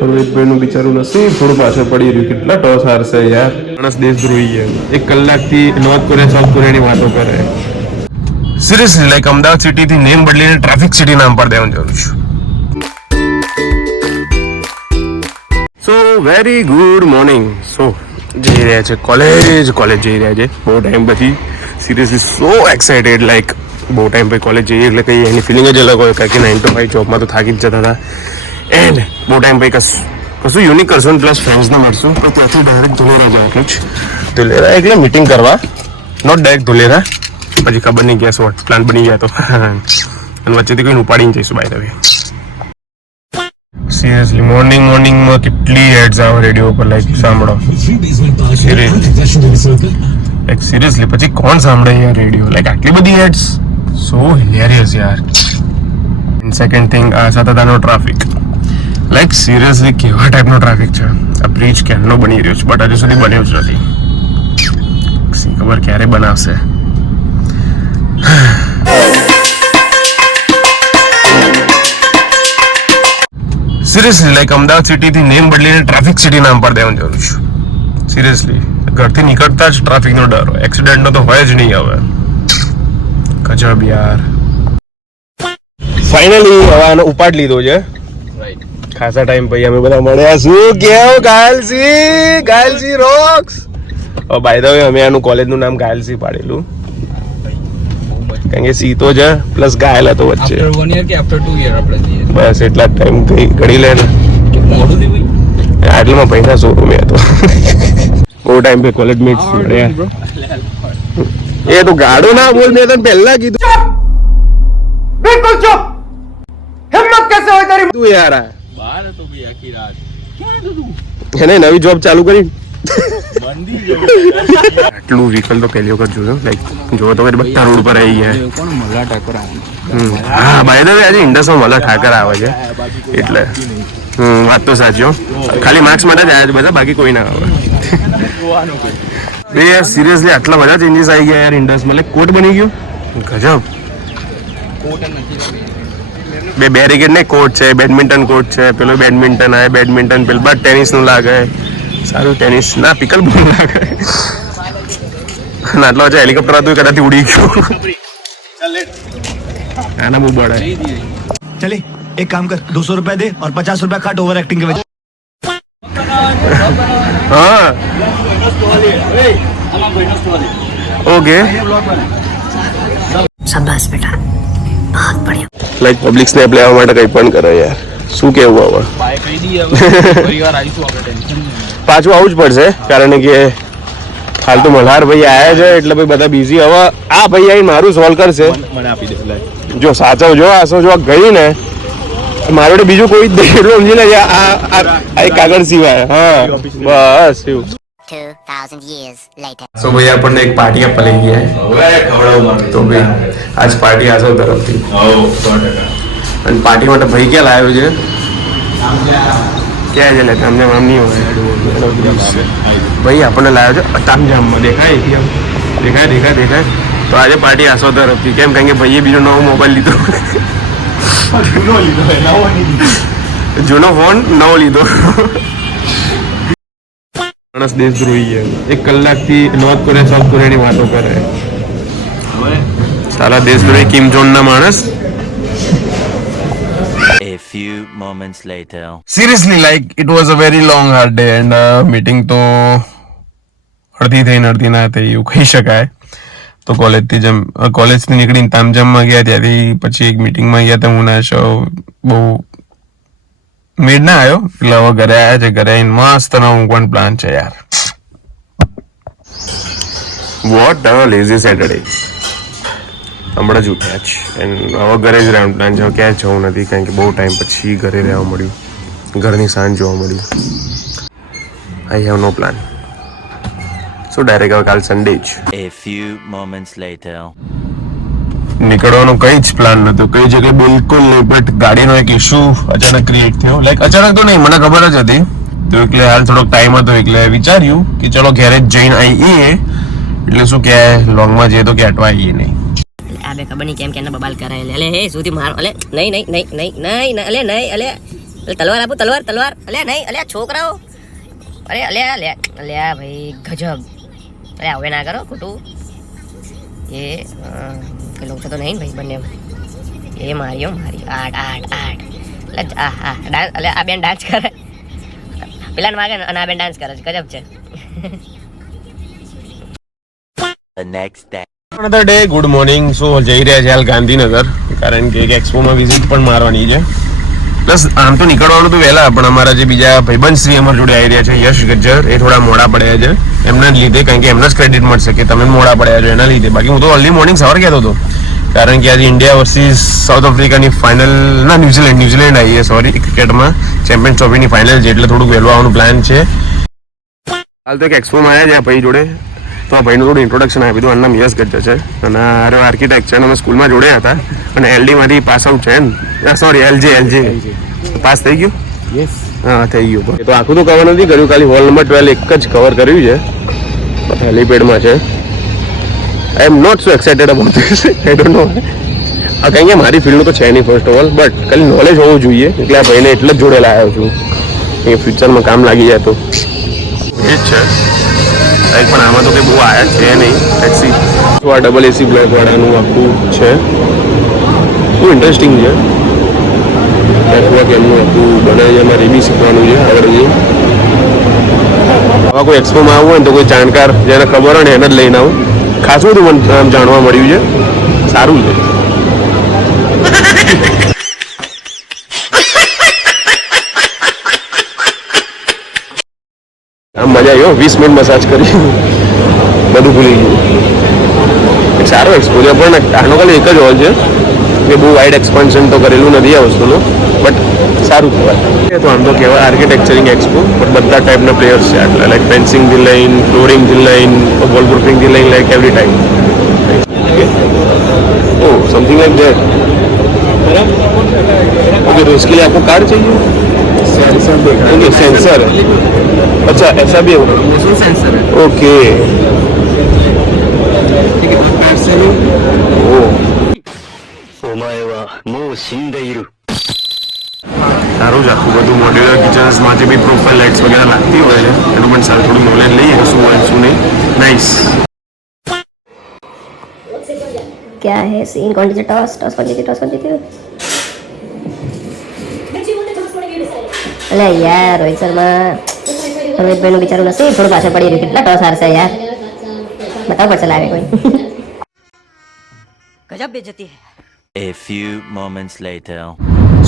રોહિતભાઈનું બિચારું નસીબ થોડું પાછળ પડી રહ્યું. કેટલા ટોસ હારશે યાર. માણસ દેશદ્રોહી છે. 1 કલાકથી નોર્થ કોરિયા સાઉથ કોરિયાની વાતો કરે. સિરિયસલી લાઈક અમદાવાદ સિટીથી નેમ બદલીને ટ્રાફિક સિટી નામ પર દેવાનું જરૂર છે. So very good morning. So જઈ રહ્યા છે કોલેજ જઈ રહ્યા છે બહુ ટાઈમ પછી. Seriously so excited. લાઈક બહુ ટાઈમ પછી કોલેજ જઈએ એટલે કંઈ એની ફિલિંગ જ અલગ હોય. કારણ કે 9 to 5 જોબમાં તો થાકી જ જતા હતા. એન્ડ બહુ ટાઈમ પછી કશું યુનિક કરશું પ્લસ ફ્રેન્ડ્સને મળશું. તો ત્યાંથી ડાયરેક્ટ ધોલેરા જવાનું જ. ધોલેરા એટલે મિટિંગ કરવા, નોટ ડાયરેક્ટ ધોલેરા. પછી ખબર નહીં ગયા શોર્ટ પ્લાન બની ગયા તો અને વચ્ચેથી કોઈ ઉપાડીને જઈશું. બાય ધ વે સિરિયસલી મોર્નિંગમાં કેટલી એડ્સ આવે રેડિયો ઉપર. લાઈક સાંભળો સિરિયસલી પછી કોણ સાંભળે યાર રેડિયો? લાઈક આટલી બધી એડ્સ. સો હિલેરિયસ યાર. એન્ડ સેકન્ડ થિંગ આ સતતનો ટ્રાફિક. લાઈક સિરિયસલી કેવા ટાઈપનો ટ્રાફિક છે. આ બ્રિજ ક્યારનો બની રહ્યો છે બટ હજુ સુધી બન્યો જ નથી. ખબર ક્યારે બનાવશે. સિરિયસલી લાઈક અમદાવાદ સિટીથી નેમ બદલીને ટ્રાફિક સિટી નામ પર દેવાનું જરૂર છે. સિરિયસલી ઘરથી નીકળતા જ ટ્રાફિકનો ડર હોય. એક્સિડન્ટનો તો હોય જ નહીં હવે. ગજબ યાર. ફાઇનલી હવે આનો ઉપાડ લીધો છે. ખાસા ટાઈમ પછી અમે બધા મળ્યા. શું કેવું ગાયલસી રોક્સ. બાય ધ વે અમે આનું કોલેજનું નામ ગાયલસી પાડેલું કારણ કે સી તો છે પ્લસ ગાયલ હતો વચ્ચે. બસ એટલા જ ટાઈમ ઘડી લે ને. આટલામાં પૈસા શોરૂમ હતો. બહુ ટાઈમ પે કોલેજ મેટ્સ મળ્યા. એ તું ગાડો ના બોલ. મેં તને પહેલા કીધું. બિલકુલ ચૂપ. હિમ્મત કેસે હોય તારી તું યાર. બહાર હતો ભાઈ આખી રાત. ક્યાં હતો તું? એને નવી જોબ ચાલુ કરી. આટલું વ્હીકલ તો પહેલી વખત જોયું. લાઈક જો તો બધા રોડ પર આવી ગયા. હા ભાઈ તો આજે ઇન્ડસમાં મલા ઠાકર આવે છે એટલે વાત તો સાચી. ખાલી માર્ક્સ માટે જ આવ્યા છે બધા, બાકી કોઈ ના આવે. બે યાર સિરિયસલી આટલા બધા ચેન્જીસ આવી ગયા યાર ઇન્ડસમાં. લાઈક કોર્ટ બની ગયું. ગજબ. બે બેરિકેડ ને કોર્ટ છે, બેડમિન્ટન કોર્ટ છે. પેલો બેડમિન્ટન આવે, બેડમિન્ટન પેલું બાદ ટેનિસનું લાગે. સારું ટેનિસ ના પિકલ બોલ લાગે. આટલો છે હેલિકોપ્ટર હતું કદાચ ઉડી ગયું. આના બહુ બड़ा है. चले एक काम कर 200 रुपया दे और 50 रुपया काट ओवर एक्टिंग के वजह. हाँ ओके शाबाश बेटा बहुत बढ़िया. લાઈક પબ્લિક સ્નેપ લેવા માટે કંઈ પણ કરે યાર. શું કેવું હવે? પાછું આવું જ પડશે કારણ કે હાલ તો મલ્હાર ભાઈ આવ્યા છે એટલે ભાઈ બધા બિઝી. હવે આ ભાઈ આવીને મારું સોલ્વ કરશે. જો સાચવજો આસો જો ગઈ ને મારો બીજું કોઈ જ નહીં એટલું સમજી લેજે. આ એક કાગળ સિવાય. હા બસ એવું. 2000 years later. સો ભાઈ આપણને એક પાર્ટી આપવા લઈ ગયા. તો ભાઈ આજ પાર્ટી આસો તરફથી. અને પાર્ટી માટે ભાઈ ક્યાં લાવ્યો છે? ક્યાં છે? તામજામ આમ નહીં હોય ભાઈ. આપણને લાવ્યો છે તામજામમાં. દેખાય. તો આજે પાર્ટી આસો તરફથી. કેમ? કારણ કે ભાઈએ બીજો નવો મોબાઈલ લીધો. જૂનો ફોન નવો લીધો. માણસ દેશદ્રોહી છે. 1 કલાકથી નોર્થ કોરિયા સાઉથ કોરિયાની વાતો કરે. સાલા દેશદ્રોહી કિમ જોન ના માણસ. A few moments later. Seriously, like it was a very long hard day and meeting તો અડધી થઈને અડધી ના થઈ એવું કહી શકાય. તો કોલેજથી નીકળીને તામજામમાં ગયા. ત્યાંથી પછી એક મિટિંગમાં ગયા હતા. હું ના શો બહુ મેડ ના આવ્યો એટલે હવે ઘરે આવ્યા છે. ઘરે આવીને મસ્ત નવો ઊંઘવાનો પ્લાન છે યાર. What lazy Saturday. હમણાં જ ઉઠ્યા જ એન્ડ હવે ઘરે જ રહેવાનું પ્લાન છે. ક્યાંય જવું નથી કારણ કે બહુ ટાઈમ પછી ઘરે રહેવા મળ્યું. ઘરની સાંજ જોવા મળ્યું. I have no plan. So direct હવે કાલ સન્ડે જ. A few moments later. નીકળવાનો કઈ જ પ્લાન નતો. કઈ જગ્યાએ બિલકુલ નહીં. બટ ગાડીનો એક ઇશ્યુ અચાનક ક્રિએટ થયો. લાઈક અચાનક તો નહીં, મને ખબર જ હતી. તો એટલે હાલ થોડોક ટાઈમ હતો એટલે વિચાર્યું કે ચલો ઘેરે જ જઈને આવીએ. એટલે શું કે લોંગમાં જઈએ તો કે અટવા આવીએ નહીં. આ બે ખબર નહીં કેમ બબાલ કરે. અલે હે સુધી મારો. અલે નહીં અલે તલવાર આપું, તલવાર તલવાર. અલ્યા નહીં, અલ્યા છોકરાઓ. અરે અલ્યા અલ્યા અલ્યા ભાઈ ગજબ. અલ્યા હવે ના કરો ખોટું. એ પેલો તો નહીં ભાઈ બંને. એ મારી આઠ આઠ આઠ. એટલે આ ડાન્સ, અલ્યા આ બેન ડાન્સ કરે. પેલા માગે અને આ બેન ડાન્સ કરે છે. ગજબ છે. The next day. Another day, good morning. So જઈ રહ્યા છે હાલ ગાંધીનગર, કારણ કે એક એક્સપોમાં વિઝિટ પણ મારવાની છે. પ્લસ આમ તો નીકળવાનું તો વહેલા, પણ અમારા જે બીજા ભાઈબંધ શ્રી અમારા જોડે આવી રહ્યા છે, યશ ગજ્જર, એ થોડા મોડા પડ્યા છે એમના જ લીધે, કારણ કે એમને જ ક્રેડિટ મળશે કે તમે મોડા પડ્યા છો એના લીધે. બાકી હું તો અર્લી મોર્નિંગ સવાર કહેતો હતો, કારણ કે આજે ઇન્ડિયા વર્સિસ સાઉથ આફ્રિકાની ફાઇનલ, ના ન્યુઝીલેન્ડ આવી છે સોરી, ક્રિકેટમાં ચેમ્પિયન્સ ટ્રોફીની ફાઇનલ છે, એટલે થોડુંક વહેલું આવવાનું પ્લાન છે. હાલ તો એક એક્સપોમાં આવ્યા છે આ ભાઈ જોડે, તો આ ભાઈનું થોડું ઇન્ટ્રોડક્શન આપી દીધું. આનું નામ યશ ગજ્જર છે અને આ આર્કિટેક્ટ છે, અમે સ્કૂલમાં જોડ્યા હતા અને એલડીમાંથી પાસ આઉટ છે ને, સોરી એલજે પાસ થઈ ગયું. હા થઈ ગયું. એ તો આખું તો કવર નથી કર્યું, ખાલી હોલ નંબર 12 એક જ કવર કર્યું છે. હેલીપેડમાં છે. I am not so excited about this, I don't know. આ કંઈ મારી ફિલ્ડનું તો છે નહીં ફર્સ્ટ ઓફ ઓલ, બટ ખાલી નોલેજ હોવું જોઈએ, એટલે આ ભાઈને એટલે જ જોડે લાવ્યો છું કે ફ્યુચરમાં કામ લાગી જાય તો. એ જ છે કંઈક, પણ આમાં તો કંઈ બહુ આયા છે નહીં. ટેક્સી તો આ ડબલ એસી બ્લોક વાળાનું આખું છે, બહુ ઇન્ટરેસ્ટિંગ છે. આખું એમનું આખું બનાવી એમાં બી શીખવાનું છે આવડે છે. આવા કોઈ એક્સપોમાં આવવું હોય ને તો કોઈ જાણકાર જેને ખબર હોય ને એને જ લઈને આવું. ખાસું બધું મને આમ જાણવા મળ્યું છે, સારું છે. આમ મજા આવ્યો, 20 મિનિટ મસાજ કરી, બધું ભૂલી ગયું. એક સારો એક્સપોઝર, પણ આનો ખાલી એક જ હોલ છે કે બહુ વાઇડ એક્સપાન્શન તો કરેલું નથી આ વસ્તુનું, બટ સારું કહેવાય. તો આમ તો કહેવાય આર્કિટેક્ચરિંગ એક્સપો, પણ બધા ટાઈપના પ્લેયર્સ છે આટલા, લાઈક ફેન્સિંગથી લઈને, ફ્લોરિંગથી લઈને, વોલ પ્રૂફિંગથી લઈને, like every type. Or something like that. Okay, तो इसके लिए आपको कार्ड चाहिए? सेंसर देखना है. सेंसर. अच्छा ऐसा भी है. सेंसर है. ओके. સારું જ આખું બધું મોડ્યુલર કિચન્સમાંથી બી પ્રોફાઇલ લાઇટ્સ વગેરે લાગતી હોય છે, એનું પણ સારું થોડું નોલેજ લઈએ શું હોય શું નહીં. નાઇસ. क्या है सीन? कौन जीते? टॉस टॉस कौन जीते? टॉस कौन जीते? अरे यार रोहित शर्मा, रोहित भाई નું બિચારું નસીબ થોડું પાછળ પડી રહ્યું. કેટલા ટોસ હારશે યાર, બતાવ પડશે લાગે કોઈ. ગજબ બેજતી હે. A few moments later.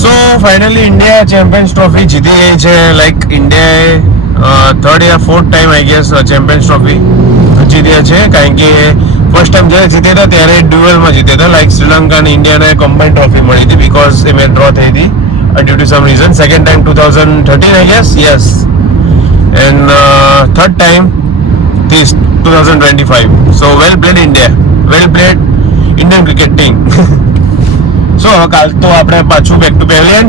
So finally India champions trophy જીતી ગઈ છે. લાઈક ઇન્ડિયાએ third yeah fourth time I guess champions trophy જીત્યા છે, કારણ કે ફર્સ્ટ ટાઈમ જ્યારે જીત્યા હતા ત્યારે ડ્યુઅલમાં જીત્યા હતા. લાઈક શ્રીલંકા અને ઇન્ડિયાને કમ્બાઇન ટ્રોફી મળી હતી, બીકોઝ એ મેચ ડ્રો થઈ હતી due to some reason. Second time 2013 I guess, yes, and third time this 2025. So well played India, well played Indian cricket team. So કાલ તો આપણે પાછું back to pavilion.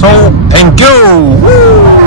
So thank you.